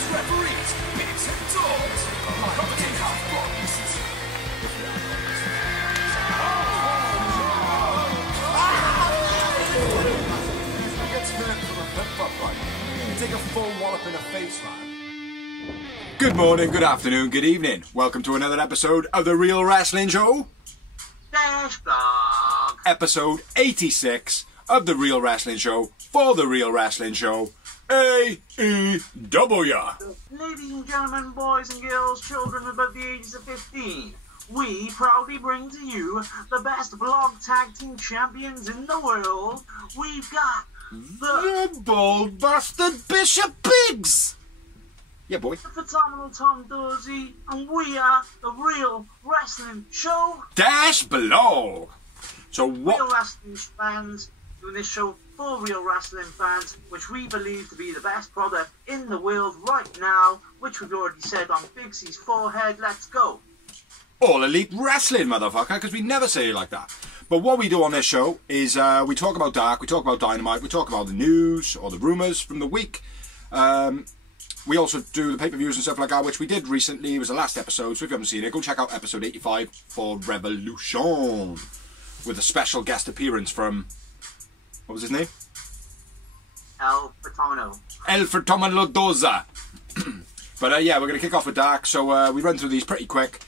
as referees, pigs and dogs. Competent half-blocks. He gets hurt from a flip-flop fight. You take a full wallop in the face, man. Good morning, good afternoon, good evening. Welcome to another episode of The Real Wrestling Show. Dash Blog. Episode 86 of The Real Wrestling Show for The Real Wrestling Show. AEW. Ladies and gentlemen, boys and girls, children above the ages of 15, we proudly bring to you the best blog tag team champions in the world. We've got The Bold Bastard Bishop Pigs. Yeah, boy. the phenomenal Tom Dorsey, and we are The Real Wrestling Show. Dash Blog. So what? Real wrestling fans doing this show for real wrestling fans, which we believe to be the best product in the world right now, which we've already said on Big C's forehead. Let's go. All Elite Wrestling, motherfucker, because we never say it like that. But what we do on this show is we talk about Dark, we talk about Dynamite, we talk about the news or the rumours from the week. We also do the pay-per-views and stuff like that, which we did recently. It was the last episode, so if you haven't seen it, go check out episode 85 for Revolution, with a special guest appearance from, what was his name? El Fertomino. El Fertomino Doza. But yeah, we're going to kick off with Dark, so we run through these pretty quick.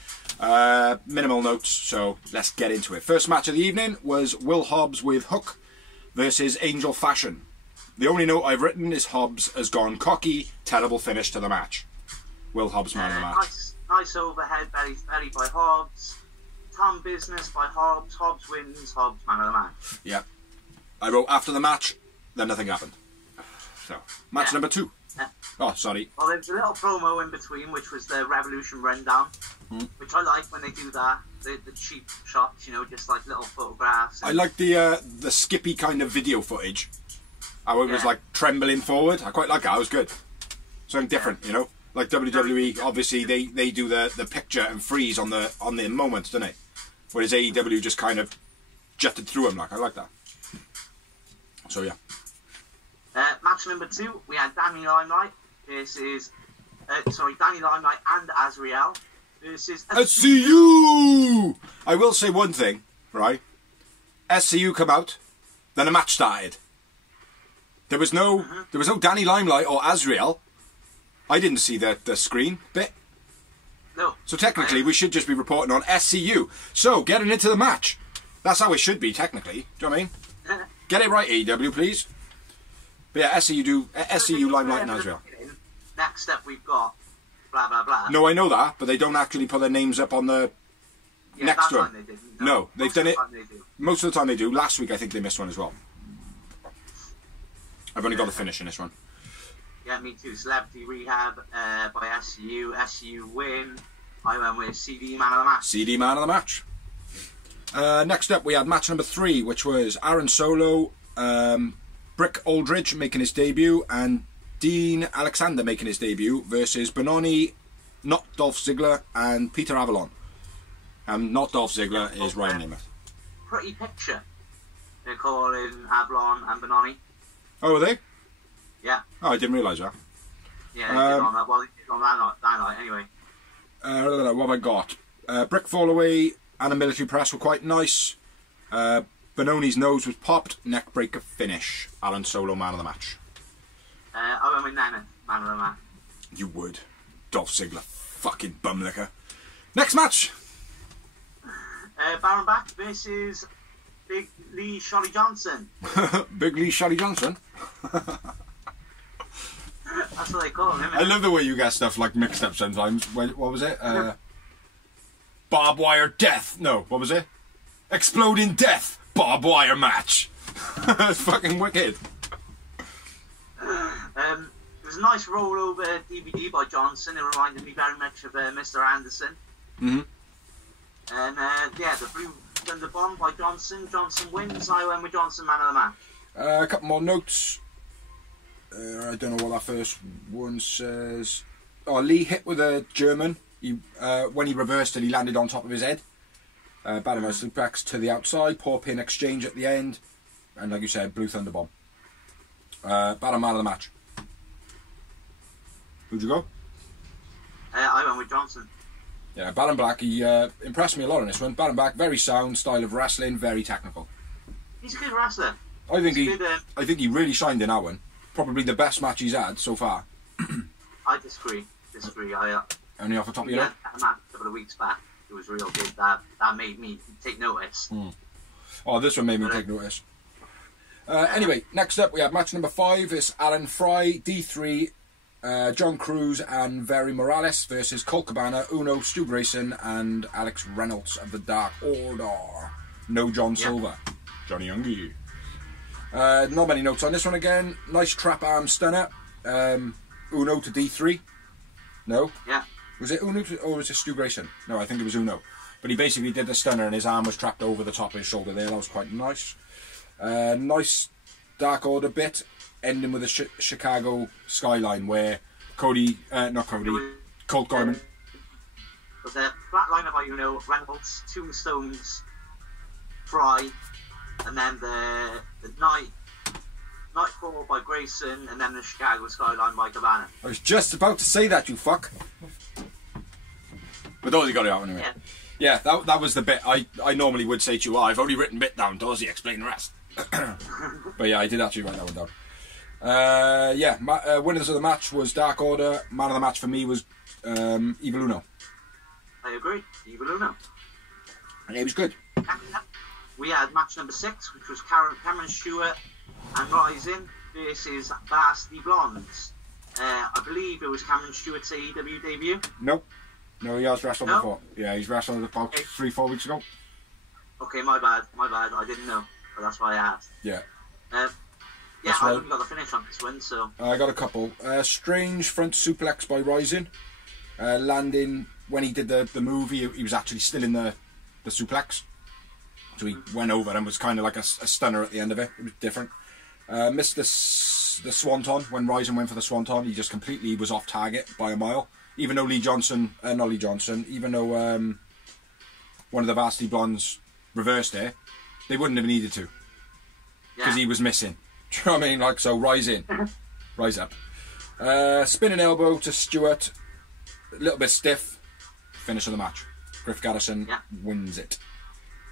Minimal notes, so let's get into it. First match of the evening was Will Hobbs with Hook versus Angel Fashion. The only note I've written is Hobbs has gone cocky, terrible finish to the match. Will Hobbs man of the match. Nice overhead belly by Hobbs. Tom business by Hobbs. Hobbs wins. Hobbs man of the match. Yeah. I wrote after the match, then nothing happened. So, match number 2. Oh, sorry. Well, there was a little promo in between, which was the Revolution rundown, which I like when they do that. The cheap shots, you know, just like little photographs. I like the skippy kind of video footage. How it was like trembling forward. I quite like that. It was good. Something different, you know. Like WWE, obviously they do the picture and freeze on the moment, don't they? Whereas AEW just kind of jetted through them. Like I like that. So yeah. Match number 2, we had Danny Limelight versus Danny Limelight and Azrael versus SCU. I will say one thing, right? SCU come out, then the match started. There was no Danny Limelight or Azrael. I didn't see the screen bit. No. So technically, we should just be reporting on SCU. So getting into the match, that's how it should be technically. Do you know what I mean? Get it right, AEW, please. But yeah, SCU Limelight and Azrael. Next up, we've got blah blah blah. No, I know that, but they don't actually put their names up on the next to them. No, they've done it. Most of the time they do. Last week, I think they missed one as well. I've only got the finish in this one. Yeah, me too. Celebrity Rehab by SCU. SCU win. I went with CD Man of the match. CD Man of the match. Next up, we had match number 3, which was Aaron Solo, Brick Aldridge making his debut, and Dean Alexander making his debut versus Benoni, not Dolph Ziggler, and Peter Avalon. Not Dolph Ziggler is Ryan Nemeth. Pretty picture. They're calling Avalon and Benoni. Oh, were they? Yeah. Oh, I didn't realise that. Yeah, they did on that. Well, they did on that night anyway. What have I got? Brick Fallaway and a military press were quite nice. Benoni's nose was popped. Neckbreaker finish. Aaron Solo man of the match. I went with Nemeth man of the match. You would. Dolph Ziggler. Fucking bumlicker. Next match. Baron Back versus Big Lee Sholly Johnson. Big Lee Sholly Johnson? That's what they call him. I love the way you get stuff like mixed up sometimes. What was it? Barbed wire death. No, what was it? Exploding death. Barbed wire match. That's fucking wicked. It was a nice rollover DVD by Johnson. It reminded me very much of Mr. Anderson. Mm-hmm. And yeah, the Blue Thunder Bomb by Johnson. Johnson wins. I went with Johnson man of the match. A couple more notes. I don't know what that first one says. Oh, Lee hit with a German. He when he reversed it, he landed on top of his head. Battle suplex to the outside. Poor pin exchange at the end. And like you said, Blue Thunder Bomb. Battle man of the match. Who'd you go? I went with Johnson. Yeah, Abaddon Black, he impressed me a lot on this one. Abaddon Black, very sound style of wrestling, very technical. He's a good wrestler. I think I he really shined in that one. Probably the best match he's had so far. I disagree. Only off the top of your head? A match a couple of weeks back. It was real good. That made me take notice. Oh, this one made me take notice. Anyway, next up we have match number 5. It's Alan Fry, D3, John Cruz and Very Morales versus Colt Cabana, Uno, Stu Grayson and Alex Reynolds of the Dark Order. No John Silver. Johnny Youngie. Not many notes on this one again. Nice trap arm stunner. Uno to D3. No? Yeah. Was it Uno or was it Stu Grayson? No, I think it was Uno. But he basically did the stunner and his arm was trapped over the top of his shoulder there. That was quite nice. Nice Dark Order bit, ending with a Chicago skyline where Colt got him. Was a flat line of Uno, Reynolds, Tombstones, Fry, and then the Nightfall by Grayson, and then the Chicago skyline by Cabana. I was just about to say that, you fuck. But those you got it out anyway. Yeah, that was the bit I normally would say to you, I've only written bit down, Dorsey, explain the rest. But yeah, I did actually write that one down. Winners of the match was Dark Order. Man of the match for me was Evil Uno. I agree, Evil Uno. And it was good. We had match number 6, which was Cameron Stewart and Rising versus Varsity Blondes. I believe it was Cameron Stewart's AEW debut. Nope. No, he has wrestled before. Yeah, he's wrestled about 3-4 weeks ago. Okay, my bad. I didn't know, but that's why I asked. Yeah. I haven't got the finish on this one, so... I got a couple. Strange front suplex by Rising. Landing, when he did the move, he was actually still in the suplex. So he went over and was kind of like a stunner at the end of it. It was different. Missed the Swanton. When Rising went for the Swanton, he just completely was off target by a mile. Even though even though one of the Varsity Blondes reversed it, they wouldn't have needed to. Because he was missing. Do you know what I mean? Like, so rise up. Spinning elbow to Stewart. A little bit stiff. Finish of the match. Griff Garrison wins it.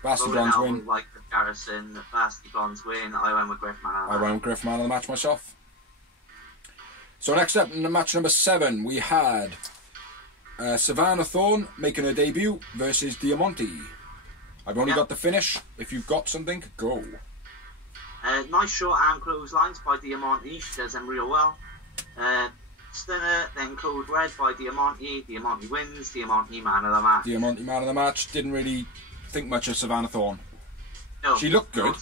Varsity Blondes win. Like Griff Garrison, Varsity Blondes win. I went with Griff man of the match. I went with Griff man of the match myself. So next up in the match number 7, we had Savannah Thorne making her debut versus Diamante. I've only got the finish. If you've got something, go. Nice short arm clotheslines by Diamante. She does them real well. Stunner, then Code Red by Diamante. Diamante wins. Diamante man of the match. Diamante man of the match. Didn't really think much of Savannah Thorne. No, she looked good.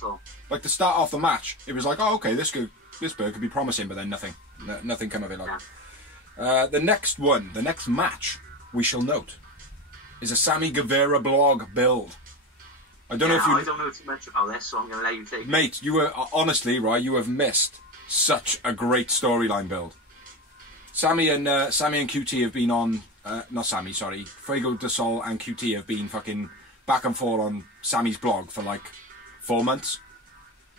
Like to start off the match, it was like, oh, okay, this bird could be promising, but then nothing come of it. Like the next match we shall note is a Sammy Guevara blog build. I don't know if you. I don't know too much about this, so I'm going to let you take. Mate, you were honestly right. You have missed such a great storyline build. Sammy and QT have been on. Not Sammy, sorry. Fuego del Sol and QT have been fucking back and forth on Sammy's blog for like 4 months.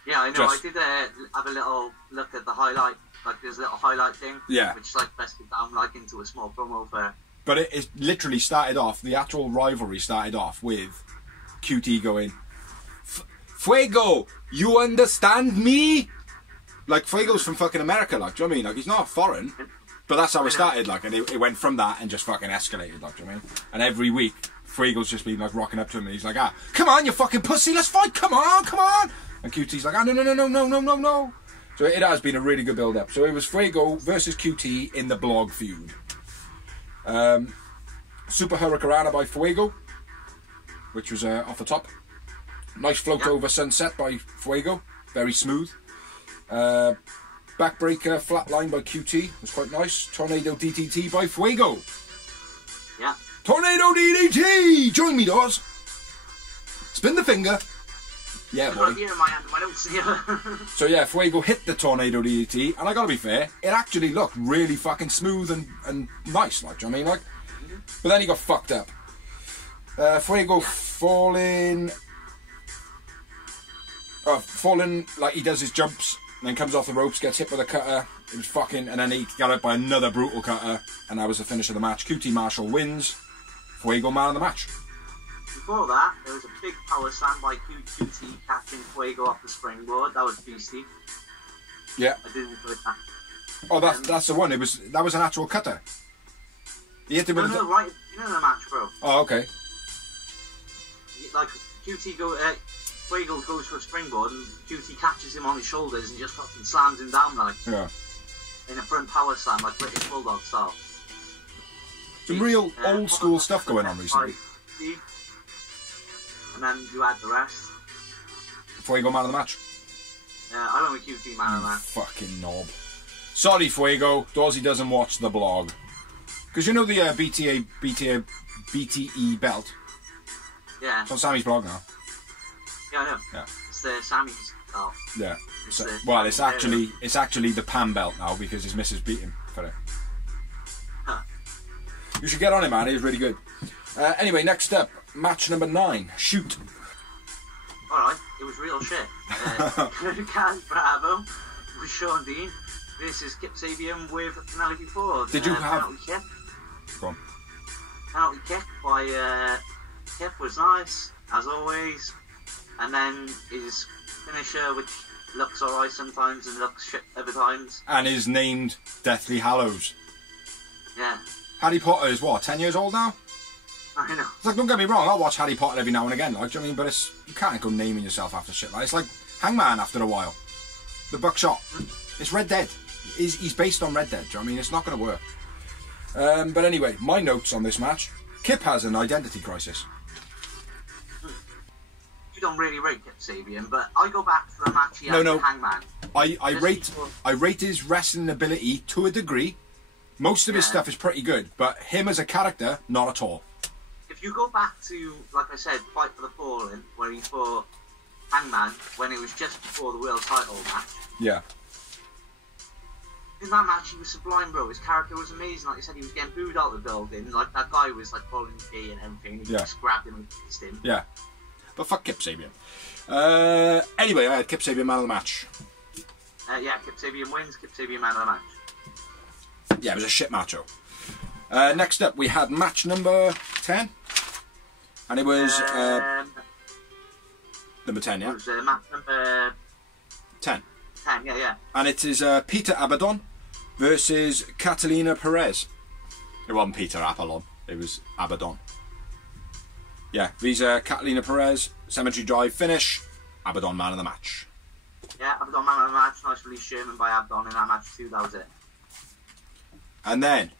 Yeah, I know. I did have a little look at the highlight, like there's a little highlight thing. Yeah. Which is like best down like into a small promo for. But it literally started off. The actual rivalry started off with QT going, Fuego, you understand me? Like Fuego's from fucking America, like. Do you know what I mean? Like he's not foreign, but that's how it started, like, and it went from that and just fucking escalated, like. Do you know what I mean? And every week, Fuego's just been like rocking up to him, and he's like, come on, you fucking pussy, let's fight, come on. And QT's like, no. So it has been a really good build-up. So it was Fuego versus QT in the blog feud. Super Hurricanrana by Fuego, which was off the top. Nice float over Sunset by Fuego, very smooth. Backbreaker Flatline by QT was quite nice. Tornado DTT by Fuego. Yeah. Tornado DDT! Join me, Dawes. Spin the finger. Yeah, boy. So yeah, Fuego hit the Tornado DDT, and I gotta be fair, it actually looked really fucking smooth and nice, like, do you know what I mean? Like, but then he got fucked up. Fuego falling like he does his jumps, and then comes off the ropes, gets hit with a cutter, It was fucking, and then he got out by another brutal cutter, and that was the finish of the match. QT Marshall wins. Fuego man of the match. Before that, there was a big power slam by QT catching Fuego off the springboard. That was beastly. Yeah. I didn't enjoy that. Oh, that's the one. That was an actual cutter. He hit him with right at the beginning of the match, bro. Oh, okay. Like Fuego goes for a springboard and QT catches him on his shoulders and just fucking slams him down like in a front power slam like British Bulldog style. Some real old school stuff going on recently. And then you add the rest. Fuego man of the match. I went with QT man of the match. Fucking knob. Sorry, Fuego. Dorsey doesn't watch the blog. Because you know the BTE belt? Yeah. It's on Sammy's blog now. Yeah, I know. Yeah. It's the Sammy's belt. Yeah. Well, it's actually the Pam belt now because his missus beat him for it. Huh. You should get on it, man. He was really good. Anyway, next up, match number 9. Shoot. Alright, it was real shit. Kaz Bravo with Sean Dean versus Kip Sabian with Penelope Ford. Did you have... Penalty kick. Go on. Penalty kick by Kip was nice, as always. And then his finisher, which looks alright sometimes and looks shit other times. And is named Deathly Hallows. Yeah. Harry Potter is what, 10 years old now? I know. It's like, don't get me wrong, I'll watch Harry Potter every now and again, like, do you know what I mean? But it's, you can't go naming yourself after shit like it's like Hangman after a while. The Buckshot. It's Red Dead. He's based on Red Dead, do you know what I mean? It's not going to work. But anyway, my notes on this match. Kip has an identity crisis. You don't really rate Kip Sabian, but I go back to the match he had with Hangman. I rate his wrestling ability to a degree. Most of his stuff is pretty good, but him as a character, not at all. If you go back to, like I said, Fight for the Fallen, where he fought Hangman, when it was just before the world title match. Yeah. In that match, he was sublime, bro. His character was amazing. Like I said, he was getting booed out of the building. Like, that guy was, like, calling him gay and everything. He just grabbed him and kissed him. Yeah. But fuck Kip Sabian. Anyway, I had Kip Sabian man of the match. Yeah, Kip Sabian wins, Kip Sabian man of the match. Yeah, it was a shit matcho. Next up, we had match number 10. And it was... number 10, yeah? It was match number... 10. 10, yeah. And it is Peter Abaddon versus Catalina Perez. It wasn't Peter Apollon, it was Abaddon. Yeah, these Catalina Perez, Cemetery Drive finish, Abaddon man of the match. Yeah, Abaddon man of the match, nice release Sherman by Abaddon in that match too, that was it. And then,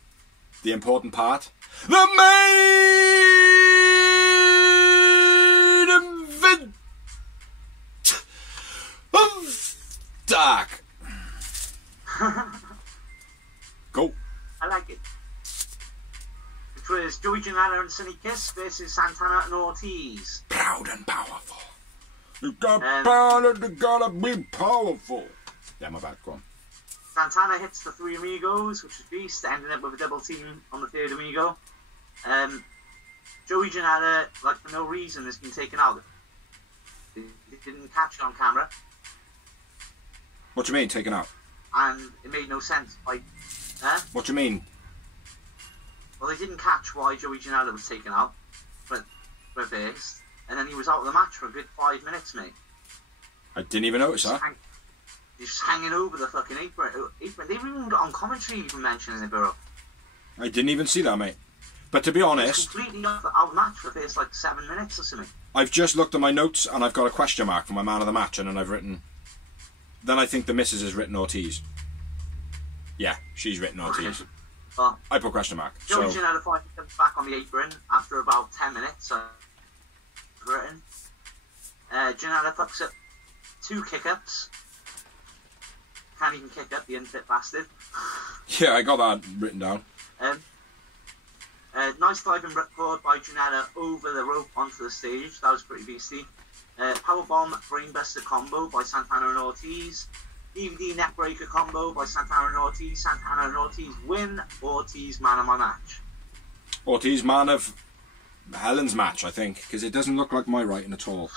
the important part, the main event of Dark. Go. I like it. Which was Joey Janela and Sonny Kiss versus Santana and Ortiz. Proud and powerful. You got power, you gotta be powerful. Yeah, my bad, go on. Santana hits the 3 Amigos, which is Beast, ending up with a double team on the 3rd Amigo. Joey Janela, like for no reason, has been taken out. He didn't catch it on camera. What do you mean, taken out? And it made no sense. Like, What do you mean? Well, they didn't catch why Joey Janela was taken out, but Beast, and then he was out of the match for a good 5 minutes, mate. I didn't even notice that. He's just hanging over the fucking apron. They even got on commentary even mentioning it, bro. I didn't even see that, mate. But to be honest... completely out of match for the first, like, 7 minutes or something. I've just looked at my notes and I've got a question mark for my man of the match, and then I've written... Then I think the missus has written Ortiz. Yeah, she's written Ortiz. Okay. Well, I put question mark. Joey Janela finally comes back on the apron after about 10 minutes. So written. Janela fucks up 2 kick-ups. Can't even kick up, the unfit bastard. Yeah, I got that written down. Nice diving ripcord by Janela over the rope onto the stage. That was pretty beastly. Powerbomb brainbuster combo by Santana and Ortiz. DVD neckbreaker combo by Santana and Ortiz. Santana and Ortiz win. Ortiz man of my match. Ortiz man of Helen's match, I think, because it doesn't look like my writing at all.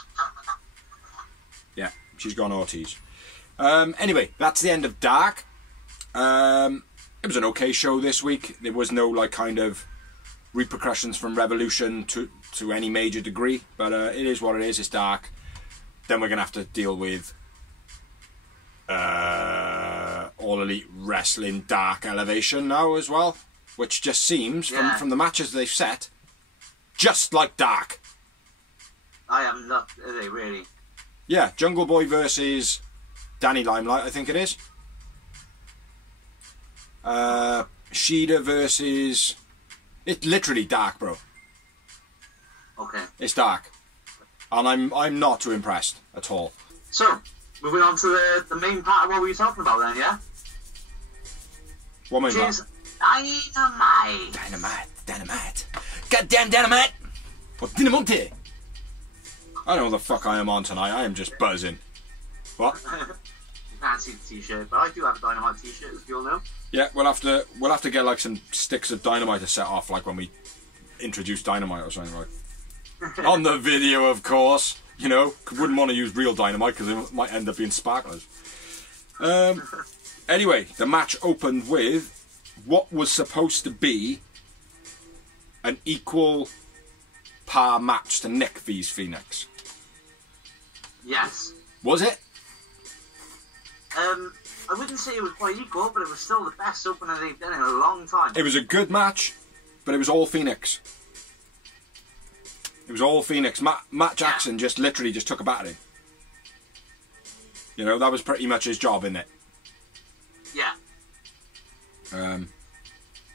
Yeah, she's gone Ortiz. Anyway, that's the end of Dark. It was an okay show this week. There was no like kind of repercussions from Revolution to any major degree, but it is what it is. It's dark. Then we're gonna have to deal with All Elite Wrestling Dark Elevation now as well, which just seems from the matches they've set just like Dark. I am not. Are they really? Yeah, Jungle Boy versus Danny Limelight, I think it is. Shida versus... It's literally Dark, bro. Okay. It's Dark. And I'm not too impressed at all. So, moving on to the main part of what we were talking about then, yeah? What main part? Which is Dynamite. Dynamite. Goddamn Dynamite! Or Dynamite! I don't know what the fuck I am on tonight. I am just buzzing. What? You can't see the t-shirt, but I do have a Dynamite t-shirt, as you all know. Yeah, we'll have to get like some sticks of Dynamite to set off, like when we introduce Dynamite or something like. On the video, of course. You know, wouldn't want to use real Dynamite because it might end up being sparklers. Anyway, the match opened with what was supposed to be an equal par match to Nick vs Phoenix. Yes. Was it? I wouldn't say it was quite equal, but it was still the best opener they've done in a long time. It was a good match, but it was all Phoenix. It was all Phoenix. Matt Jackson just literally just took a battering. You know, that was pretty much his job, isn't it? Yeah.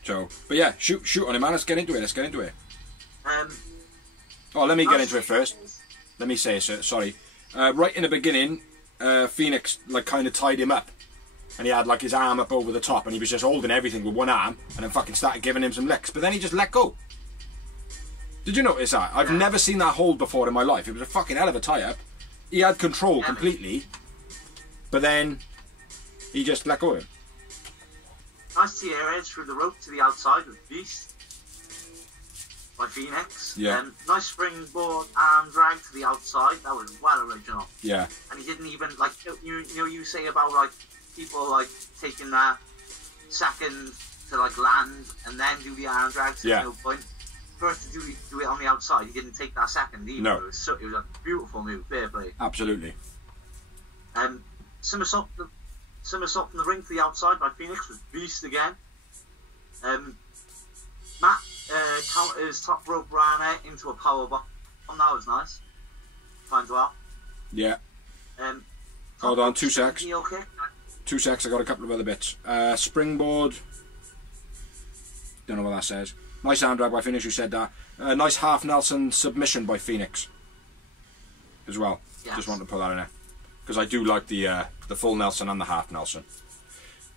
But yeah, shoot on him, man. Let's get into it. Oh, let me get into it first. Let me say, sorry. Right in the beginning, Phoenix like kind of tied him up, and he had like his arm up over the top, and he was just holding everything with one arm, and then fucking started giving him some licks. But then he just let go. Did you notice that? I've never seen that hold before in my life. It was a fucking hell of a tie-up. He had control completely, but then he just let go of him. Nice Perez through the rope to the outside with Beast by Phoenix. Yeah. Nice springboard arm drag to the outside. That was well original. Yeah. And he didn't even like you say about like people like taking that second to like land and then do the arm drag. So no point. First to do it on the outside, he didn't take that second either. No. It was a beautiful move. Fair play. Absolutely. Somersault from the ring to the outside by Phoenix was Beast again. Matt counters top rope Rana into a powerbomb. That was nice. Fine as well. Yeah. Hold on, 2 secs. Heel kick. 2 secs, I got a couple of other bits. Springboard. Don't know what that says. Nice arm drag by Phoenix, you said that. Nice half Nelson submission by Phoenix. As well. Yes. Just wanted to put that in there. Because I do like the full Nelson and the half Nelson.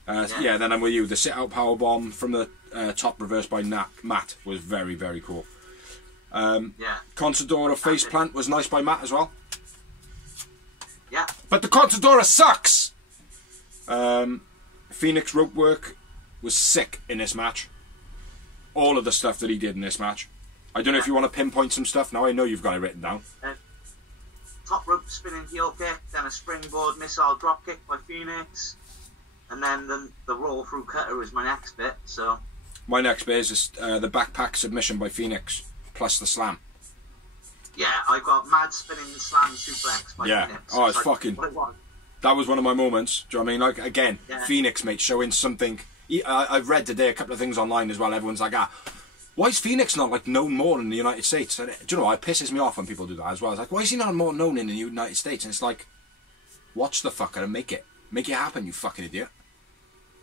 Yeah, then I'm with you. The sit-out powerbomb from the top reversed by Matt was very, very cool. Consadora face plant was nice by Matt as well. Yeah. But the Consadora sucks! Phoenix rope work was sick in this match. All of the stuff that he did in this match. I don't know if you want to pinpoint some stuff. Now I know you've got it written down. Top rope spinning heel kick, then a springboard missile drop kick by Phoenix, and then the roll through cutter was my next bit. So my next bit is the backpack submission by Phoenix plus the slam. Yeah, I got mad spinning slam suplex by Phoenix. Oh, it's like, fucking. That was one of my moments. Do you know what I mean? Like again, Phoenix, mate, showing something. I've read today a couple of things online as well. Everyone's like, why is Phoenix not like known more in the United States? And, do you know, it pisses me off when people do that as well. It's like, why is he not more known in the United States? And it's like, watch the fucker and make it happen, you fucking idiot.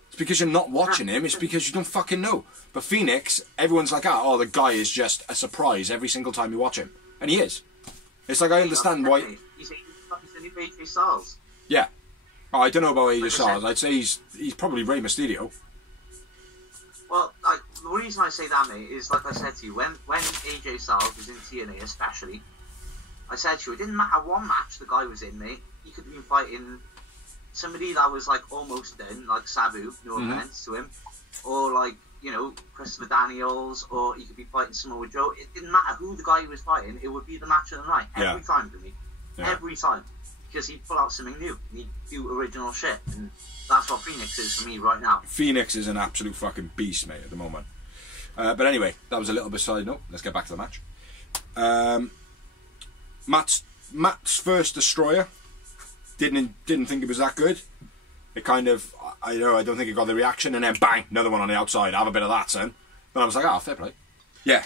It's because you're not watching him. It's because you don't fucking know. But Phoenix, everyone's like, oh, the guy is just a surprise every single time you watch him, and he is. It's like I understand why. He's AJ Styles. Yeah. Oh, I don't know about AJ Styles. I'd say he's probably Rey Mysterio. Well, like, the reason I say that, mate, is like I said to you, when AJ Styles was in TNA especially, I said to you, it didn't matter what match the guy was in, mate. He could have been fighting somebody that was like almost done, like Sabu, no offense to him, or like, you know, Christopher Daniels, or he could be fighting Samoa Joe. It didn't matter who the guy was fighting, it would be the match of the night every time to me. Every time. because he'd pull out something new. He'd do original shit, and that's what Phoenix is for me right now. Phoenix is an absolute fucking beast, mate, at the moment. But anyway, that was a little bit side note. Let's get back to the match. Matt's first destroyer didn't think it was that good. It kind of, I don't think it got the reaction, and then bang, another one on the outside. Have a bit of that, son. But I was like, oh, fair play. Yeah,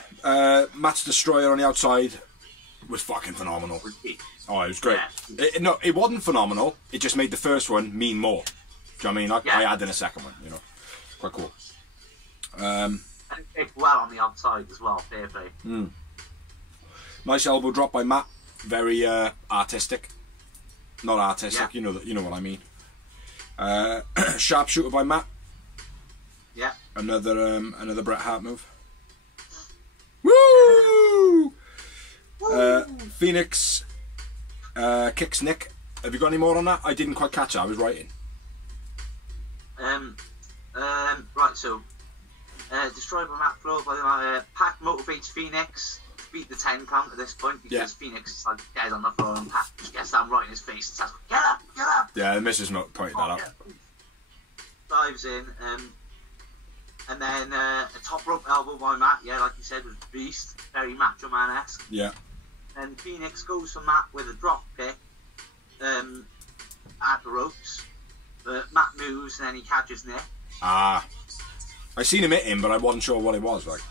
Matt's destroyer on the outside was fucking phenomenal. Oh, it was great. No, it wasn't phenomenal. It just made the first one mean more. Do you know what I mean? Like, I added a second one, you know. Quite cool. And it kicked well on the outside as well, fair play. Nice elbow drop by Matt. Very artistic. Not artistic, you know what I mean. Sharpshooter by Matt. Yeah. Another Bret Hart move. Woo! Phoenix kicks Nick. Have you got any more on that? I didn't quite catch it. I was writing. Right, so destroyed by Matt Flow by Pac motivates Phoenix to beat the 10 count at this point because Phoenix is like dead on the floor and Pac just gets down right in his face and says, "Get up, get up!" Yeah, the missus pointed that out. Dives in, and then a top rope elbow by Matt. Yeah, like you said, was beast, very Macho Man-esque. Yeah. And Phoenix goes for Matt with a drop kick at the ropes. But Matt moves and then he catches Nick. Ah. I seen him hit him, but I wasn't sure what it was like.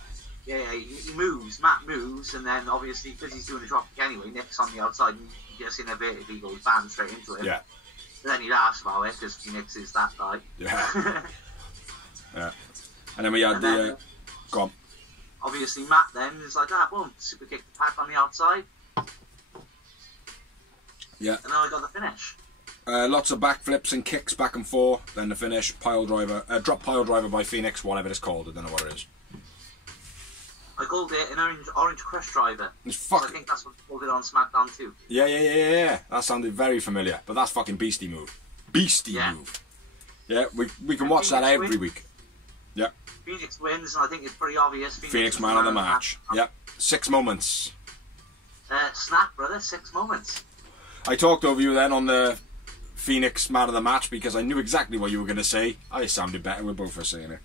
Yeah, he moves. Matt moves, and then obviously because he's doing a drop kick anyway, Nick's on the outside and he just innovatively goes bam straight into him. Yeah. But then he laughs about it because Phoenix is that guy. Yeah. Yeah. And then we had go on. Obviously Matt then is like, boom, super kick the Pac on the outside. Yeah. And then I got the finish. Lots of backflips and kicks back and forth. Then the finish, pile driver, drop pile driver by Phoenix, whatever it's called. I don't know what it is. I called it an orange crush driver. It's fucking. I think that's what they called it on SmackDown too. Yeah. That sounded very familiar, but that's fucking beastie move. Beastie move. Yeah, we can watch that every week. Yeah. Phoenix wins, and I think it's pretty obvious. Phoenix man of the match. Yep. 6 moments. Snap, brother. 6 moments. I talked over you then on the Phoenix man of the match because I knew exactly what you were going to say. I sounded better. We're both for saying it.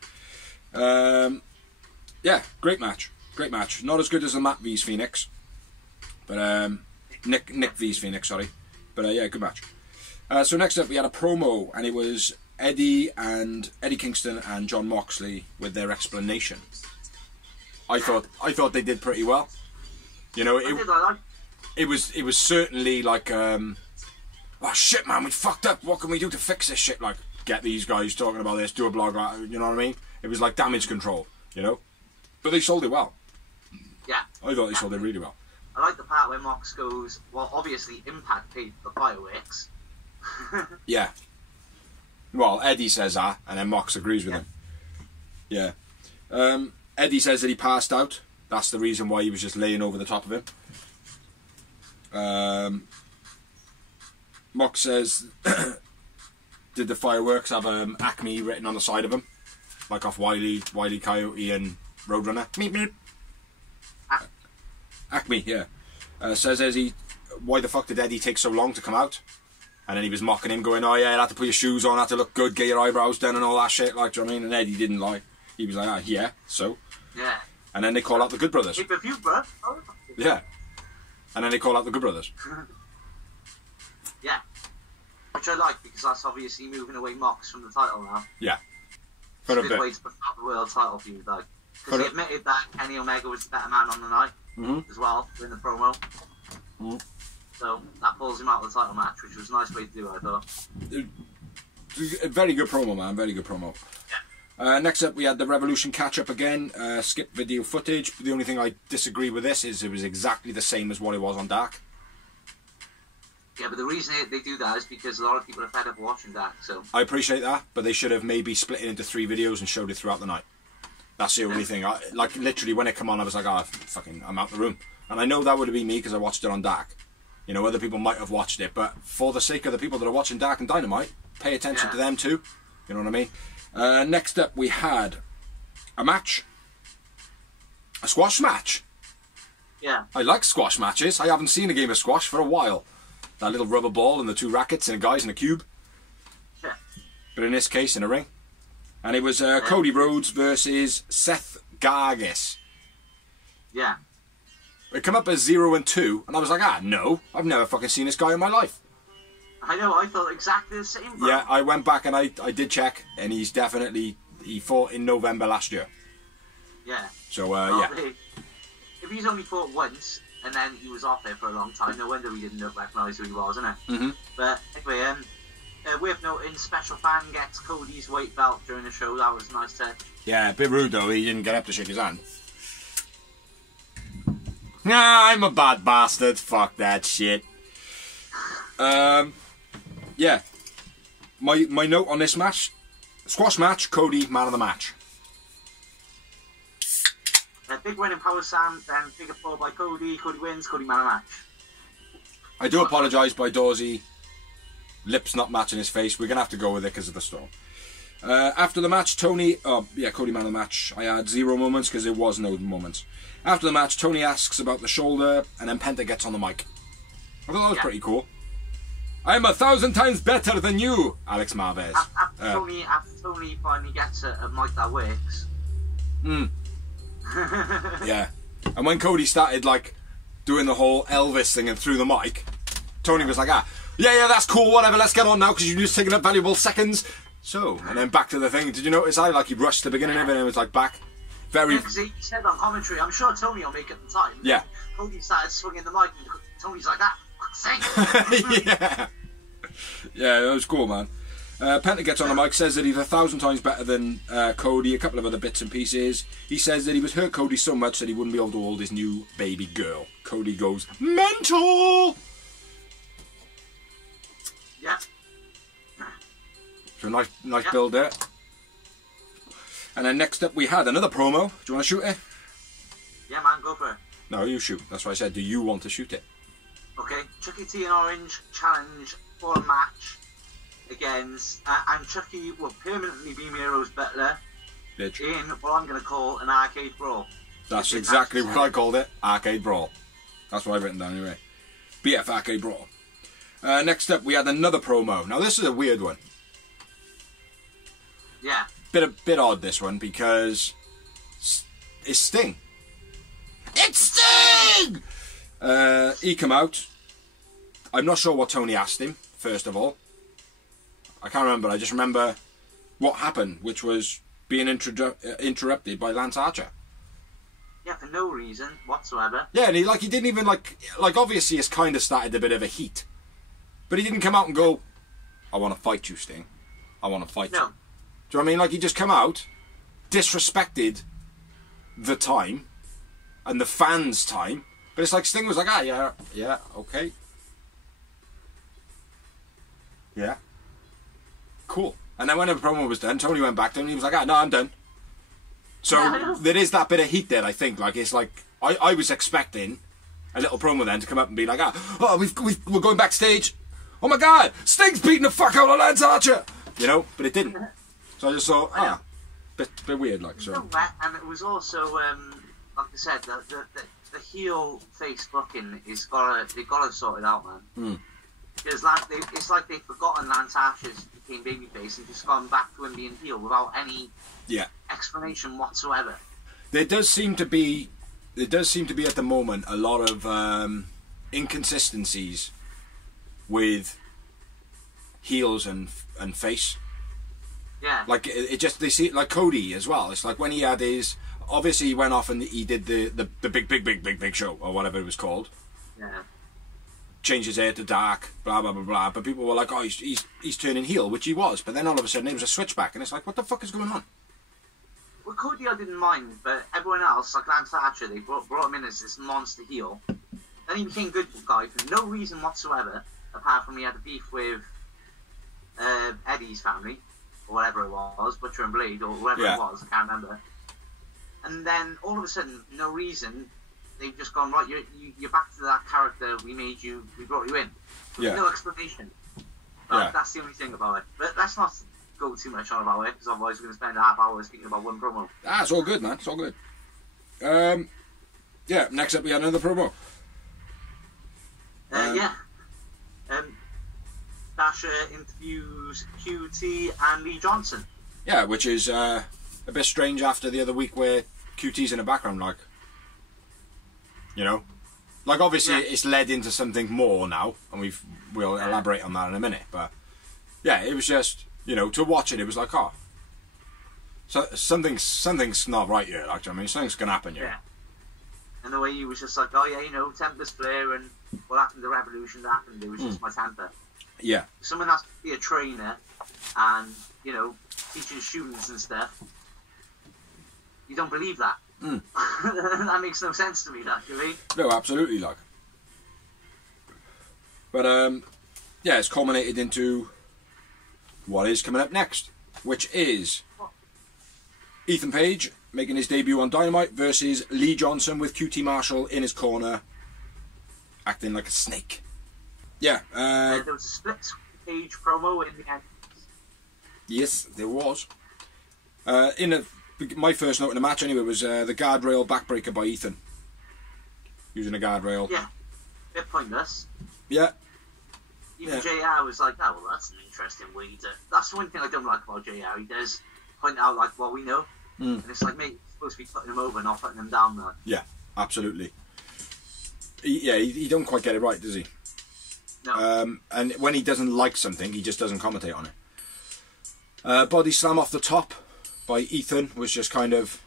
Yeah, great match. Great match. Not as good as the Matt vs Phoenix, but Nick vs Phoenix. Sorry, but yeah, good match. So next up we had a promo, and it was Eddie Kingston and John Moxley with their explanation. I thought they did pretty well. You know, it was certainly like, oh shit, man, we fucked up. What can we do to fix this shit? Like, get these guys talking about this, do a blog, you know what I mean? It was like damage control, you know. But they sold it well. Yeah. I thought they sold it really well. I like the part where Mox goes, well, obviously Impact paid for the fireworks. Yeah. Well, Eddie says that, and then Mox agrees with him. Yeah. Eddie says that he passed out. That's the reason why he was just laying over the top of him. Mox says, did the fireworks have Acme written on the side of them? Like off Wile E. Coyote and Roadrunner? Meep, meep. Acme, yeah. Says why the fuck did Eddie take so long to come out? And then he was mocking him, going, oh yeah, you had to put your shoes on, had to look good, get your eyebrows done and all that shit, like, do you know what I mean? And Eddie didn't like. He was like, yeah, so? Yeah. And then they call out the Good Brothers. Keep a few, bro. Yeah. And then they call out the Good Brothers. Yeah. Which I like, because that's obviously moving away Mox from the title now. Yeah. It's a good way to put out the world title feud, though. Because he admitted that Kenny Omega was the better man on the night, as well, in the promo. So that pulls him out of the title match, which was a nice way to do it, I thought. Very good promo, man. Very good promo. Yeah. Next up, we had the Revolution catch-up again. Skip video footage. The only thing I disagree with this is it was exactly the same as what it was on Dark. Yeah, but the reason they do that is because a lot of people are fed up watching Dark, so... I appreciate that, but they should have maybe split it into 3 videos and showed it throughout the night. That's the only thing. Like, literally, when it came on, I was like, I'm out the room. And I know that would have been me because I watched it on Dark. You know, other people might have watched it, but for the sake of the people that are watching Dark and Dynamite, pay attention to them too. You know what I mean? Next up, we had a match. A squash match. Yeah. I like squash matches. I haven't seen a game of squash for a while. That little rubber ball and the two rackets and a guys in a cube. Yeah. But in this case, in a ring. And it was Cody Rhodes versus Seth Garges. Yeah. It came up as 0 and 2, and I was like, no, I've never fucking seen this guy in my life. I know, I thought exactly the same, bro. Yeah, I went back and I did check, and he fought in November last year. Yeah. So, well, yeah. If he's only fought once, and then he was off there for a long time, no wonder we didn't recognise who he was, innit? Mm-hmm. But anyway, worth noting, special fan gets Cody's white belt during the show. That was a nice touch. Yeah, a bit rude though, he didn't get up to shake his hand. Nah, I'm a bad bastard. Fuck that shit. Yeah. My note on this match, squash match, Cody, man of the match. A big win in Power Slam, then figure 4 by Cody. Cody wins, Cody man of the match. I do apologise by Dorsey. Lips not matching his face. We're going to have to go with it because of the storm. After the match, Cody man of the match. I had 0 moments because there was no moments. After the match, Tony asks about the shoulder, and then Penta gets on the mic. I thought that was pretty cool. I'm 1,000 times better than you, Alex Marvez. After Tony finally gets a mic that works. Yeah. And when Cody started, like, doing the whole Elvis thing and threw the mic, Tony was like, yeah, that's cool, whatever, let's get on now, because you're just taking up valuable seconds. So, and then back to the thing. Did you notice he rushed the beginning of it and it was like back? Very. Because he said on commentary, I'm sure Tony will make it in time. Yeah. Cody started swinging the mic and Tony's like, sing. Yeah. Yeah, that was cool, man. Penta gets on the mic, says that he's 1,000 times better than Cody, a couple of other bits and pieces. He says that he was hurt Cody so much that he wouldn't be able to hold his new baby girl. Cody goes, mental! Yeah. So nice build there. And then next up we had another promo. Do you want to shoot it? Yeah, man, go for it. No, you shoot. That's what I said. Do you want to shoot it? Okay, Chucky T and Orange challenge for a match against, and Chucky will permanently be Miro's butler Bitch. in what I'm going to call an arcade brawl. That's exactly what I called it. Arcade brawl. That's what I've written down anyway. BF arcade brawl. Next up we had another promo. Now this is a weird one. Yeah. Bit odd this one because it's Sting. It's Sting! He come out. I'm not sure what Tony asked him, first of all. I can't remember. I just remember what happened, which was being interrupted by Lance Archer. Yeah, for no reason whatsoever. Yeah, and he didn't even like obviously it's kind of started a bit of a heat. But he didn't come out and go, I want to fight you, Sting. I want to fight you. Do you know what I mean? Like, he just come out, disrespected the time, and the fans' time. But it's like, Sting was like, yeah, okay. Yeah. Cool. And then when the promo was done, Tony went back to him and he was like, no, I'm done. So, there is that bit of heat there, I think. Like, it's like, I was expecting a little promo then to come up and be like, we're going backstage. Oh my God, Sting's beating the fuck out of Lance Archer. You know, but it didn't. So I just thought, bit weird, like so. And it was also, like I said, the heel face booking they've got to sort it out, man. Because it's like they've forgotten Lance Archer's became babyface and just gone back to him being heel without any explanation whatsoever. There does seem to be at the moment a lot of inconsistencies with heels and face. Yeah. Like they see it like Cody as well. It's like when he had his, obviously he went off and he did the big show or whatever it was called. Yeah. Changed his hair to dark, blah blah blah blah. But people were like, oh, he's turning heel, which he was. But then all of a sudden it was a switchback, and it's like, what the fuck is going on? Well, Cody I didn't mind, but everyone else, like Lance Archer, they brought him in as this monster heel. Then he became good guy for no reason whatsoever, apart from he had a beef with Eddie's family. Or whatever it was, Butcher and Blade, or whatever it was, I can't remember. And then, all of a sudden, no reason, they've just gone, right, you're back to that character we brought you in. With no explanation. But that's the only thing about it. But let's not go too much on about it, because otherwise we're going to spend a half hour speaking about one promo. It's all good, man, it's all good. Next up we had another promo. Dasha interviews QT and Lee Johnson. Yeah, which is a bit strange after the other week where QT's in the background, like, you know, like obviously it's led into something more now, and we'll elaborate on that in a minute. But yeah, it was just, you know, to watch it, it was like, oh, so something's not right here. Like, I mean, something's gonna happen here. Yeah. And the way he was just like, oh yeah, you know, temper's flare, and what happened to Revolution happened, it was just my temper. Yeah. Someone has to be a trainer and, you know, teaching students and stuff. You don't believe that. That makes no sense to me, that, you mean? No, absolutely, like. But, yeah, it's culminated into what is coming up next, which is Ethan Page making his debut on Dynamite versus Lee Johnson with QT Marshall in his corner, acting like a snake. Yeah. There was a split Page promo in the end. Yes, there was. My first note in the match, anyway, was the guardrail backbreaker by Ethan. Using a guardrail. Yeah. Bit pointless. Yeah. Even JR was like, oh, well, that's an interesting way to... That's the one thing I don't like about JR. He does point out, like, what we know. And it's like, mate, you're supposed to be putting him over, not putting him down there. Yeah, absolutely. He don't quite get it right, does he? No. And when he doesn't like something, he just doesn't commentate on it. Body slam off the top by Ethan was just kind of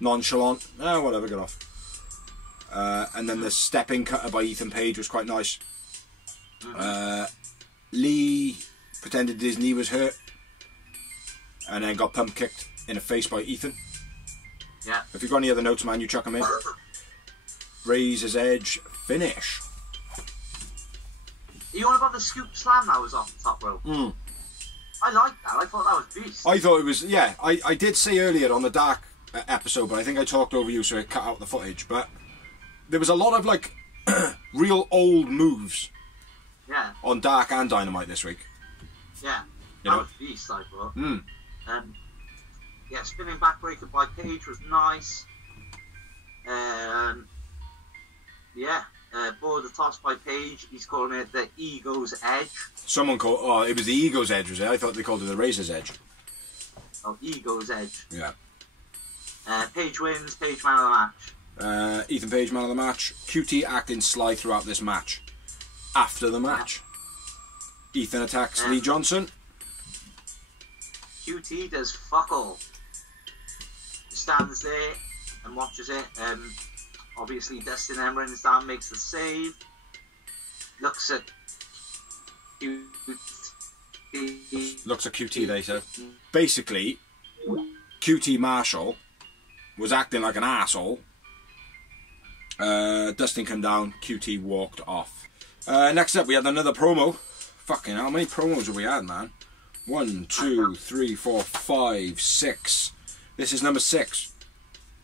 nonchalant. Whatever, get off. And then the stepping cutter by Ethan Page was quite nice. Lee pretended his knee was hurt and then got pump kicked in the face by Ethan. Yeah. If you've got any other notes, man, you chuck them in. Razor's Edge finish. Are you on about the scoop slam that was off the top rope? I like that. I thought that was beast. I thought it was, yeah. I did say earlier on the Dark episode, but I think I talked over you, so it cut out the footage. But there was a lot of, like, real old moves on Dark and Dynamite this week. Yeah. You that know? was beast, I thought. Yeah, spinning backbreaker by Page was nice. Border toss by Page. He's calling it the Ego's Edge. Someone called... Oh, it was the Ego's Edge, was it? I thought they called it the Razor's Edge. Oh, Ego's Edge. Yeah. Page wins. Page man of the match. Ethan Page, man of the match. QT acting sly throughout this match. After the match, Ethan attacks Lee Johnson. QT does fuck all. Stands there and watches it. Obviously, Dustin M runs down, makes the save. Looks at QT. Looks at QT, they said. Basically, QT Marshall was acting like an asshole. Dustin came down, QT walked off. Next up, we had another promo. Fucking hell, how many promos have we had, man? 1, 2, 3, 4, 5, 6. This is number 6.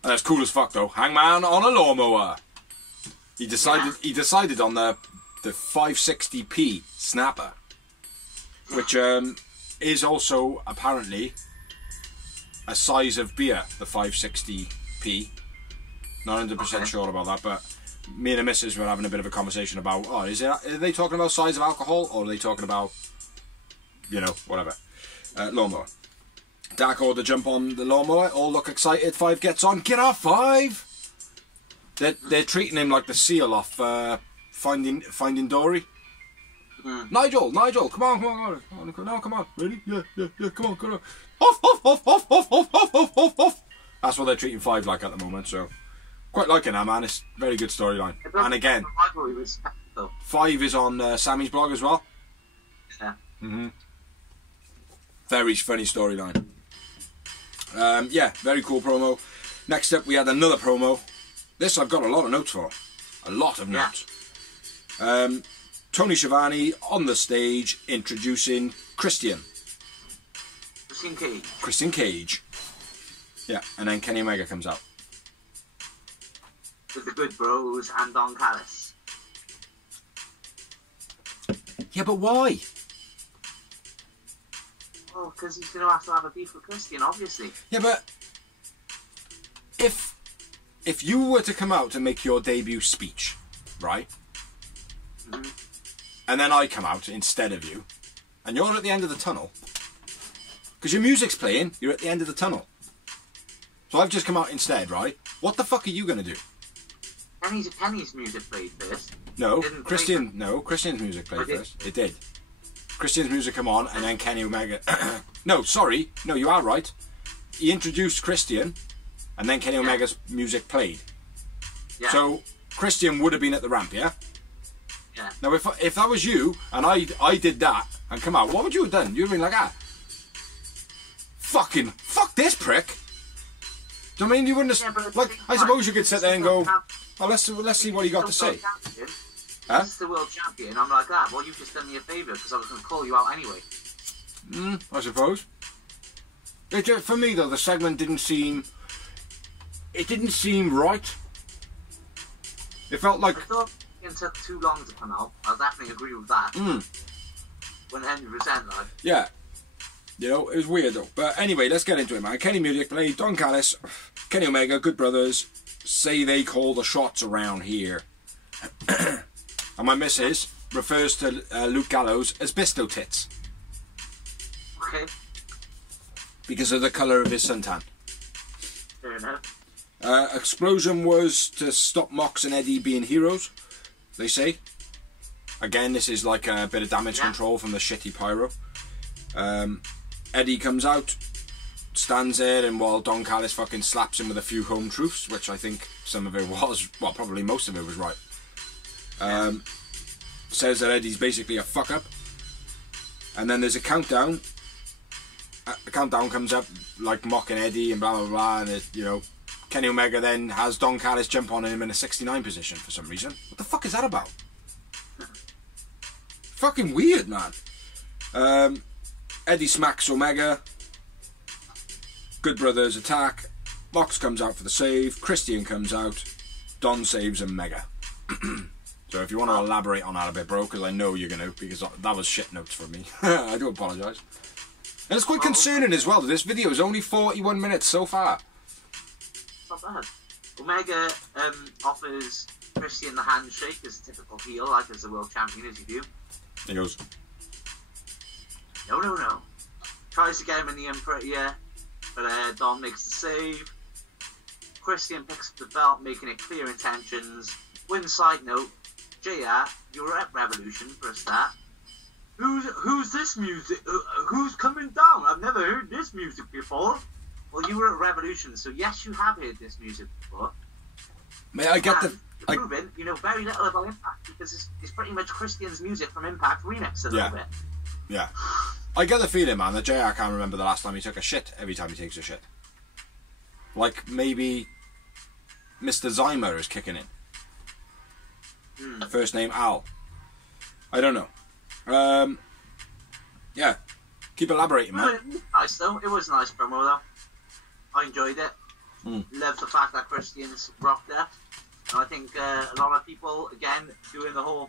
And that's cool as fuck, though. Hangman on a lawnmower. He decided on the 560p snapper, which is also apparently a size of beer. The 560p. Not 100% sure about that, but me and the missus were having a bit of a conversation about, are they talking about size of alcohol, or are they talking about, you know, whatever. Lawnmower. Dark Order jump on the lawnmower, all look excited. 5 gets on. Get off, 5! They're treating him like the seal off Finding Dory. Nigel, come on. No, come on. Ready? Yeah, come on. Off. That's what they're treating 5 like at the moment, so quite liking that, man. It's a very good storyline. And again, 5 is on Sammy's blog as well. Yeah. Very funny storyline. Yeah, very cool promo. Next up, we had another promo. This I've got a lot of notes for. A lot of notes. Tony Schiavone on the stage introducing Christian Cage. Yeah, and then Kenny Omega comes out. With the Good Bros and Don Callis. Yeah, but why? Oh, because he's going to have a beef with Christian, obviously. Yeah, but if you were to come out and make your debut speech, right? And then I come out instead of you and you're at the end of the tunnel, because your music's playing, you're at the end of the tunnel. So I've just come out instead, right? What the fuck are you going to do? Kenny's music played first. No, Christian's music played first. It did. Christian's music come on, and then Kenny Omega... No, sorry. No, you are right. He introduced Christian, and then Kenny Omega's music played. Yeah. So, Christian would have been at the ramp, yeah? Yeah. Now, if that was you, and I did that, and come out, what would you have done? You'd have been like, fuck this prick. Do you know what I mean? You wouldn't have... Yeah, like, I suppose you could sit there and go, oh, let's see what he got to say. Huh? This is the world champion. I'm like that. Well, you've just done me a favour because I was going to call you out anyway. I suppose. For me though, the segment didn't seem. It didn't seem right. It felt like. I thought it took too long to come out. I definitely agree with that. 100%, like. Yeah. You know, it was weird though. But anyway, let's get into it, man. Kenny Music played. Don Callis, Kenny Omega, good brothers. Say they call the shots around here. And my missus refers to Luke Gallows as Bisto Tits. Okay. Because of the colour of his suntan. Fair enough. Explosion was to stop Mox and Eddie being heroes, they say. Again, this is like a bit of damage control from the shitty pyro. Eddie comes out, stands there, and while Don Callis fucking slaps him with a few home truths, which I think some of it was, well, probably most of it was right. Says that Eddie's basically a fuck up, and then there's a countdown. The countdown comes up like mocking Eddie and blah blah blah, and you know, Kenny Omega then has Don Callis jump on him in a 69 position for some reason. What the fuck is that about? Fucking weird, man. Eddie smacks Omega. Good brothers attack. Mox comes out for the save. Christian comes out. Don saves Omega. So if you want to elaborate on that a bit, bro, because I know you're going to, because that was shit notes for me. I do apologise. And it's quite concerning as well that this video is only 41 minutes so far. Not bad. Omega offers Christian the handshake as a typical heel, like as the world champion as you do. He goes, No. Tries to get him in the Emperor, but Don makes the save. Christian picks up the belt, making it clear intentions. Win side note, JR, you were at Revolution for a start. Who's this music? Who's coming down? I've never heard this music before. Well, you were at Revolution, so yes, you have heard this music before. May I get and proven, you know very little about Impact because it's pretty much Christian's music from Impact remixed a little bit. Yeah. I get the feeling, man, that JR can't remember the last time he took a shit every time he takes a shit. Like, maybe Mr. Zymer is kicking in. First name Al. I don't know. Yeah. Keep elaborating, man. It was nice, though. It was a nice promo, though. I enjoyed it. Loved the fact that Christian's rocked up. And I think a lot of people, again, doing the whole,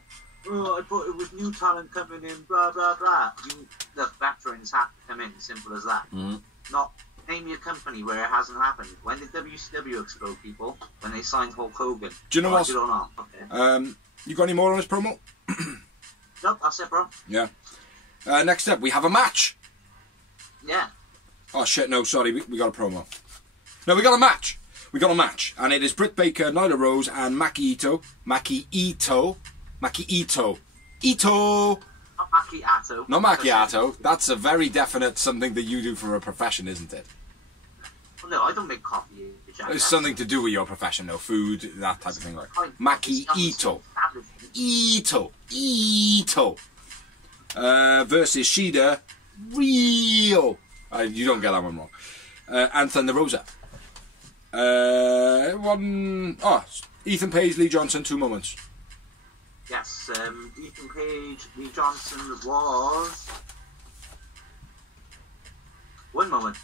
I thought it was new talent coming in, blah, blah, blah. The veterans have to come in, simple as that. Not name your company where it hasn't happened. When did WCW explode, people? When they signed Hulk Hogan. Do you know what? Okay. You got any more on this promo? Nope, that's it, bro. Yeah. Next up, we have a match. Yeah. Oh shit, no, sorry, we got a promo. No, we got a match. We got a match. And it is Britt Baker, Nyla Rose, and Maki Ito. Maki Ito. Not macchiato. Not macchiato. That's a very definite something that you do for a profession, isn't it? Well, no, I don't make coffee. It's something to do with your profession, though. Food, that type of thing. Like Maki Ito. Ito. Versus Shida. Rio. You don't get that one wrong. And Thunder Rosa. Ethan Page, Lee Johnson, 2 moments. Yes, Ethan Page, Lee Johnson was 1 moment.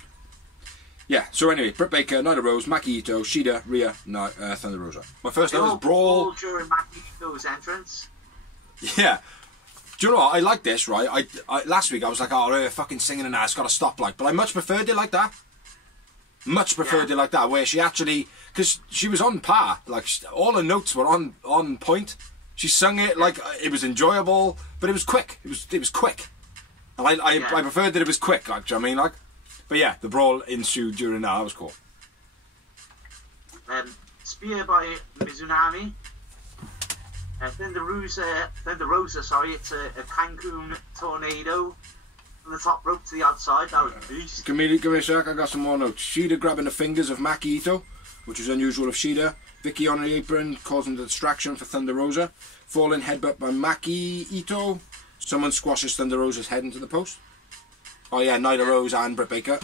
Yeah, so anyway, Britt Baker, Nyla Rose, Maki Ito, Shida, Rhea, Thunder Rosa. My first note is Brawl. During Maki Ito's entrance. Yeah. Do you know what? I like this, right? I last week I was like, oh, they're fucking singing and that, it's got to stop, like. But I much preferred it like that. Much preferred it like that, where she actually, because she was on par, like all her notes were on point. She sung it like it was enjoyable, but it was quick. It was quick. And I preferred that it was quick, like, do you know what I mean? Like, but yeah, the brawl ensued during that. That was cool. Spear by Mizunami. Thunder Rosa, sorry, it's a Cancun tornado from the top rope to the outside. That was a beast. Give me a sec, I got some more notes. Shida grabbing the fingers of Maki Ito, which was unusual of Shida. Vicky on the apron, causing the distraction for Thunder Rosa. Falling headbutt by Maki Ito. Someone squashes Thunder Rosa's head into the post. Oh yeah, Nyla Rose and Britt Baker.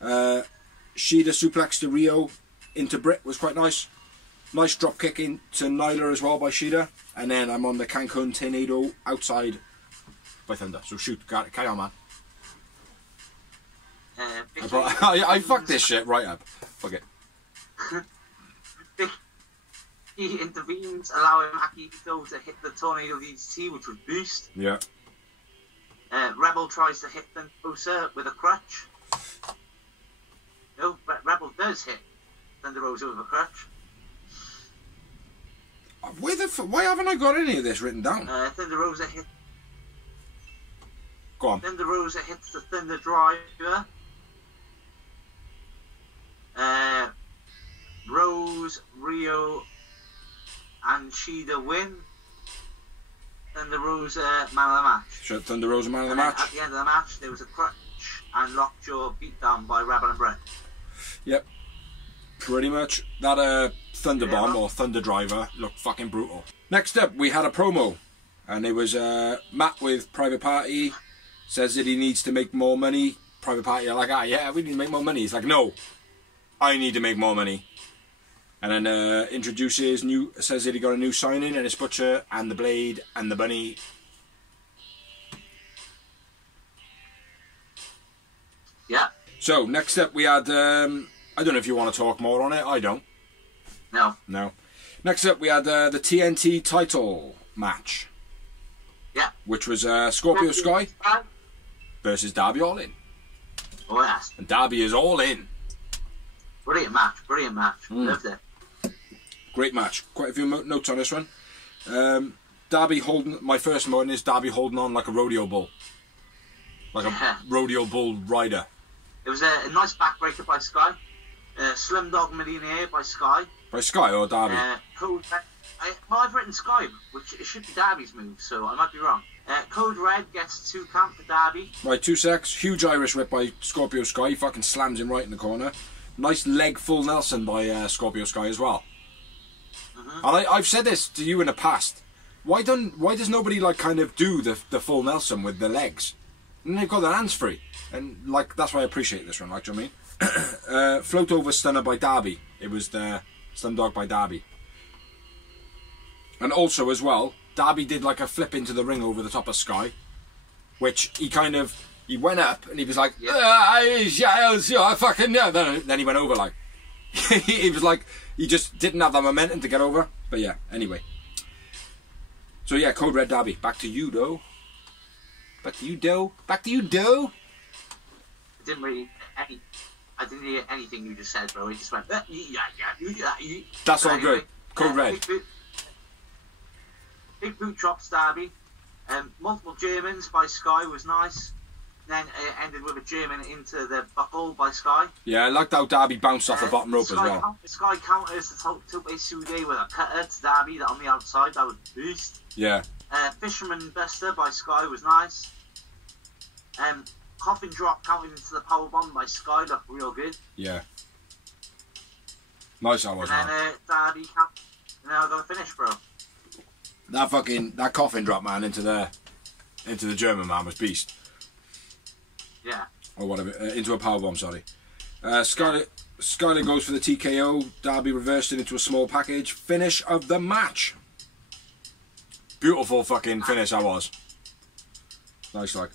Shida suplex to Rio into Britt was quite nice. Nice drop kick into Nyla as well by Shida. And then I'm on the Cancun Tornado outside by Thunder. So shoot, carry on, man. I fucked this shit right up. Fuck it. He intervenes, allowing Maki Ito to hit the Tornado DDT, which was boost. Yeah. Rebel tries to hit Thunder Rosa with a crutch. No, Rebel does hit Thunder Rosa with a crutch. Why haven't I got any of this written down? Thunder Rosa hit. Go on. Thunder Rosa hits the Thunder Driver. Rose, Rio, and Shida win. Thunder Rosa man of the match. So Thunder Rosa man of the match. At the end of the match, there was a crutch and lockjaw beatdown by Rebel and Brett. Yep. Pretty much. That Thunder Bomb or Thunder Driver looked fucking brutal. Next up, we had a promo. And it was Matt with Private Party. Says that he needs to make more money. Private Party are like, yeah, we need to make more money. He's like, no, I need to make more money. And then introduces says that he got a new signing, and it's Butcher and the Blade and the Bunny. Yeah. So next up we had I don't know if you want to talk more on it. I don't. No. Next up we had the TNT title match. Yeah. Which was Scorpio Sky versus Darby All In. Oh yes. And Darby is all in. Brilliant match. Loved it. Great match. Quite a few notes on this one. Darby holding. My first moment is Darby holding on like a rodeo bull, like a rodeo bull rider. It was a nice backbreaker by Sky. Slim Dog Millionaire by Sky. By Sky or Darby? I've written Sky, which it should be Darby's move, so I might be wrong. Code Red gets 2 count for Darby. Right, 2 secs. Huge Irish whip by Scorpio Sky. He fucking slams him right in the corner. Nice leg full Nelson by Scorpio Sky as well. And I've said this to you in the past. Why does nobody like kind of do the full Nelson with the legs? And they've got their hands free. And like that's why I appreciate this one. Like, do you know what I mean? Float over stunner by Darby. It was the Slum Dog by Darby. And also as well, Darby did like a flip into the ring over the top of Sky, which he went up and he was like, I fucking know. Then he went over like. He was like, he just didn't have that momentum to get over. But yeah, anyway. So yeah, Code Red Darby. Back to you, though. Back to you, Doe. I didn't hear anything you just said, bro. He just went, yeah. That's all good. Code Red. Big boot drops Darby. Multiple Germans by Sky was nice. Then it ended with a German into the buckle by Sky. Yeah, I liked how Darby bounced off the bottom rope as well. Sky counters the Tope Sude with a cutter to Darby on the outside. That was boost. Yeah. Fisherman Buster by Sky was nice. Coffin drop counted into the powerbomb by Sky looked real good. Yeah. Nice that was. And then Darby now got a finish, bro. That coffin drop, man, into the German man was beast. Yeah. Or whatever, into a powerbomb, sorry. Skyler goes for the TKO. Darby reversed it into a small package. Finish of the match. Beautiful fucking finish that was. Nice like.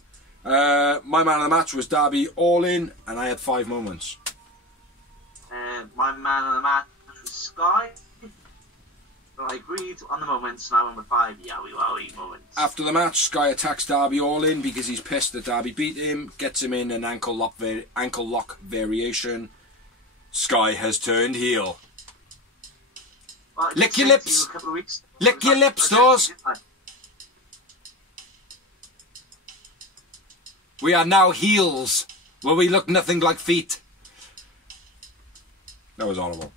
My man of the match was Darby All In, and I had 5 moments. My man of the match was Sky. But I agreed on the moments, and I went with 5 yowie moments. After the match, Sky attacks Darby All In because he's pissed that Darby beat him. Gets him in an ankle lock variation. Sky has turned heel. Well, lick your lips! Lick your lips, Stores! We are now heels, where we look nothing like feet. That was horrible.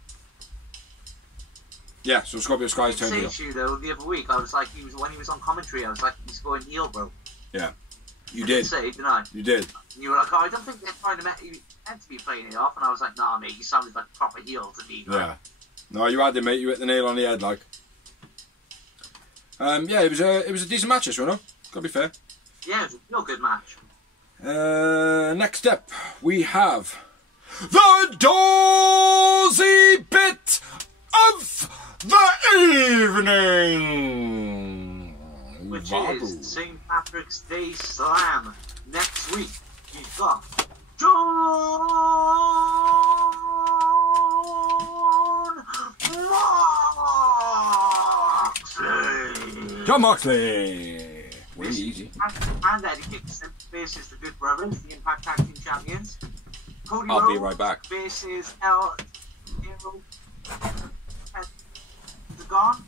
Yeah, so Scorpio Sky's turned heel. I you though the other week. I was like, when he was on commentary, I was like, he's going heel, bro. Yeah, you did. Say, didn't I? You did. And you were like, oh, I don't think they're trying to meant to be playing it off. And I was like, nah, mate, you sounded like proper heel to me. Right? Yeah. No, you had it, mate. You hit the nail on the head, like. Yeah, it was a decent match, this one, no? Gotta be fair. Yeah, it was a real good match. Next up, we have the Dorsey Bit of the Evening, which is St. Patrick's Day Slam. Next week, you've got John Moxley. Really easy. And Eddie Kingston versus the Good Brothers, the Impact Tag Team Champions. Cody I'll be Rhodes right back. versus El Hero Gone.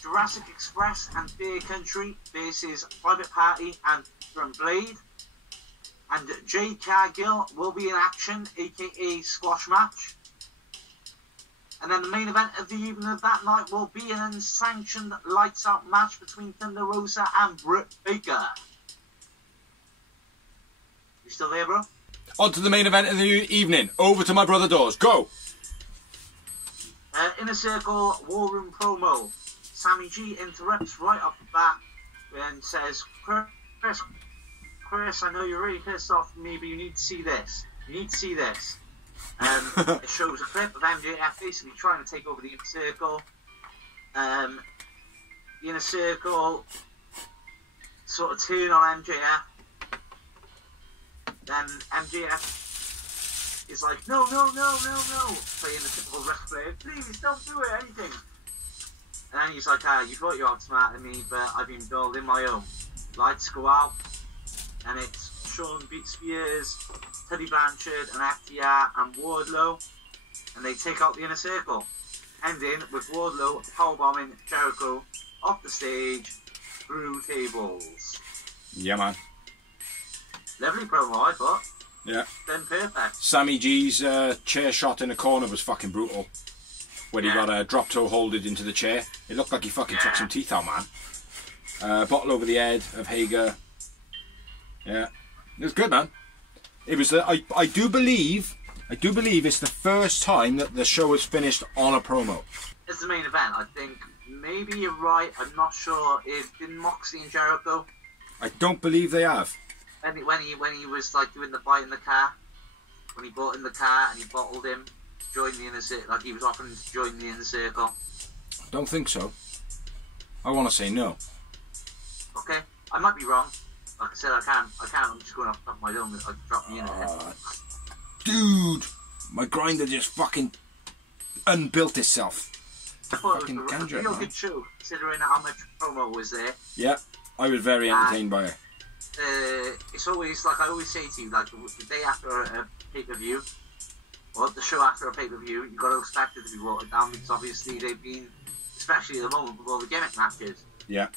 Jurassic Express and Beer Country versus Private Party and From Blade. And Jay Cargill will be in action, aka squash match. And then the main event of the evening of that night will be an unsanctioned lights out match between Thunder Rosa and Britt Baker. You still there, bro? On to the main event of the evening. Over to my brother Doors. Go! Inner Circle War Room promo. Sammy G interrupts right off the bat and says, Chris, I know you're really pissed off at me, but you need to see this. You need to see this. It shows a clip of MJF basically trying to take over the Inner Circle. The Inner Circle sort of turn on MJF. Then MJF is like, no, playing the typical ref player, please don't do it, anything. And then he's like, you thought you outsmarted me, but I've been building my own. Lights go out, and it's Sean Spears, Teddy Blanchard, and FTR, and Wardlow, and they take out the Inner Circle, ending with Wardlow powerbombing Jericho off the stage through tables. Yeah, man. Lovely promo, I thought. Yeah. Then perfect. Sammy G's chair shot in the corner was fucking brutal. When he got a drop toe holded into the chair. It looked like he fucking took some teeth out, man. Bottle over the head of Hager. Yeah. It was good, man. It was. I do believe it's the first time that the show was finished on a promo. It's the main event. I think maybe you're right. I'm not sure. Didn't Moxley and Jericho? I don't believe they have. When he was like doing the fight in the car, when he bought in the car and he bottled him, joined the Inner Circle, like he was offering to join the Inner Circle. Don't think so. I want to say no. Okay, I might be wrong. Like I said, I can't. I'm just going off the top of my dome. I dropped me in there. Dude, my grinder just fucking unbuilt itself. I thought Fucking it was a ganja, real man. good show, considering how much promo was there. Yeah, I was very entertained by it. It's always like I always say to you, like the day after a pay-per-view, or the show after a pay-per-view, you've got to expect it to be watered down because obviously they've been, especially at the moment with all the gimmick matches. Yeah,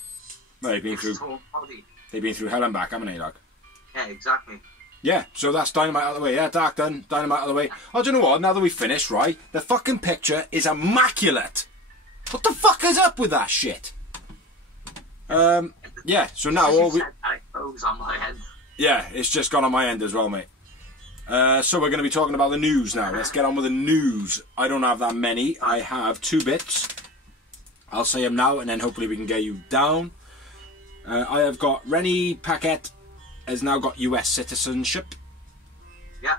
well, they've been through hell and back, haven't they, like? Yeah, exactly. Yeah, so that's Dynamite out of the way. Yeah, Dark done. Dynamite out of the way. Oh, do you know what? Now that we've finished, right, the fucking picture is immaculate. What the fuck is up with that shit? Yeah, so now all we... on my head. Yeah, it's just gone on my end as well, mate. So we're going to be talking about the news now. Let's get on with the news. I don't have that many. I have 2 bits. I'll say them now, and then hopefully we can get you down. I have got Rennie Paquette has now got US citizenship. Yeah.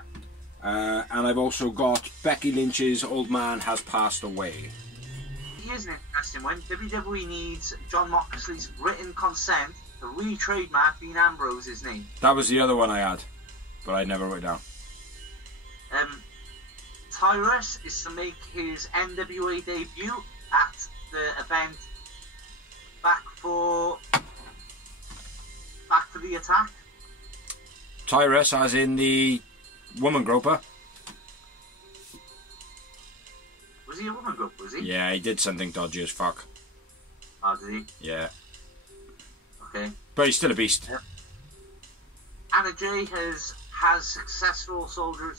And I've also got Becky Lynch's old man has passed away. Here's an interesting one. WWE needs John Moxley's written consent to re-trademark Dean Ambrose's name. That was the other one I had, but I never wrote it down. Tyrus is to make his NWA debut at the event Back for the Attack. Tyrus, as in the woman groper. Was he a woman groper, was he? Yeah, he did something dodgy as fuck. Oh, did he? Yeah. Okay. But he's still a beast. Yep. Anna J has successful shoulder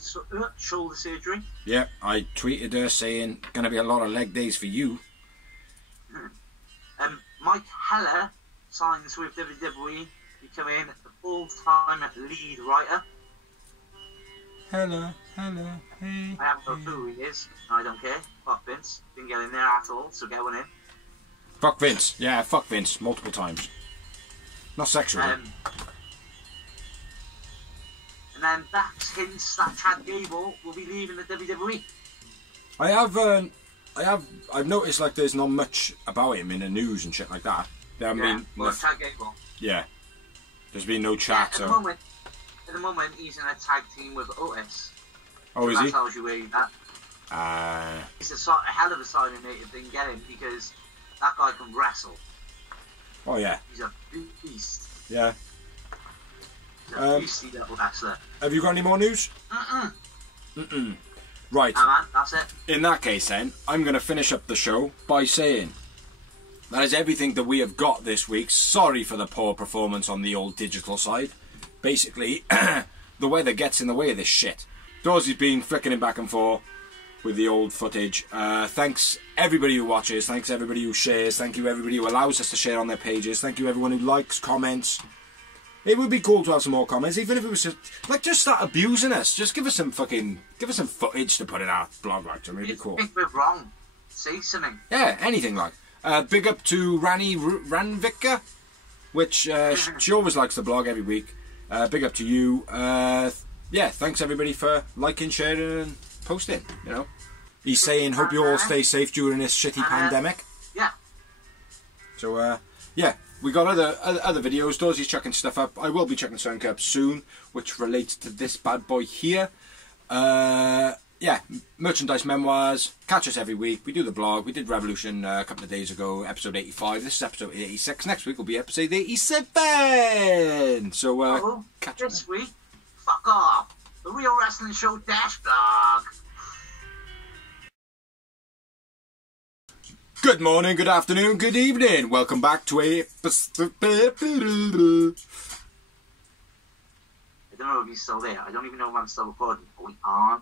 surgery. Yeah, I tweeted her saying, gonna be a lot of leg days for you. Mike Heller signs with WWE, becoming the full-time lead writer. Hello, hey. I haven't got a clue who he is. I don't care. Fuck Vince. Didn't get in there at all, so get one in. Fuck Vince. Yeah, fuck Vince. Multiple times. Not sexually. And then Dax hints that Chad Gable will be leaving the WWE. I've noticed like there's not much about him in the news and shit like that. Chad Gable. Yeah. There's been no chat. At the moment, he's in a tag team with Otis. Oh, is he? That tells you where he's at. It's a hell of a signing, mate, if they can get him, because that guy can wrestle. Oh yeah. He's a beast. Yeah. He's a beastly little wrestler. Have you got any more news? Right. Nah, man, that's it. In that case, then, I'm going to finish up the show by saying that is everything that we have got this week. Sorry for the poor performance on the old digital side. Basically, the weather gets in the way of this shit. Dawsey's been flicking it back and forth with the old footage. Thanks everybody who watches. Thanks everybody who shares. Thank you everybody who allows us to share on their pages. Thank you everyone who likes, comments. It would be cool to have some more comments, even if it was just start abusing us. Just give us some footage to put in our blog, like, to really cool. If we're wrong, say something. Yeah, anything like. Big up to Rani Ranvika, which she always likes the blog every week. Big up to you. Yeah, thanks everybody for liking, sharing, and posting. You know, he's saying, "Hope you all stay safe during this shitty pandemic." Yeah. So yeah. We got other videos. Dawsey's chucking stuff up. I will be chucking something up soon, which relates to this bad boy here. Yeah, merchandise memoirs. Catch us every week. We do the vlog. We did Revolution a couple of days ago, episode 85. This is episode 86. Next week will be episode 87. So catch us this week. Fuck off. The Real Wrestling Show Dash blog. Good morning, good afternoon, good evening. Welcome back to I don't know if he's still there. I don't even know if I'm still recording. Are we on?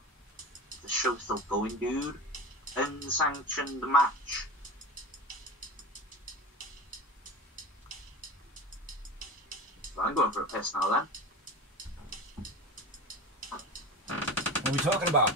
The show's still going, dude. Unsanctioned match. Well, I'm going for a piss now then. What are we talking about?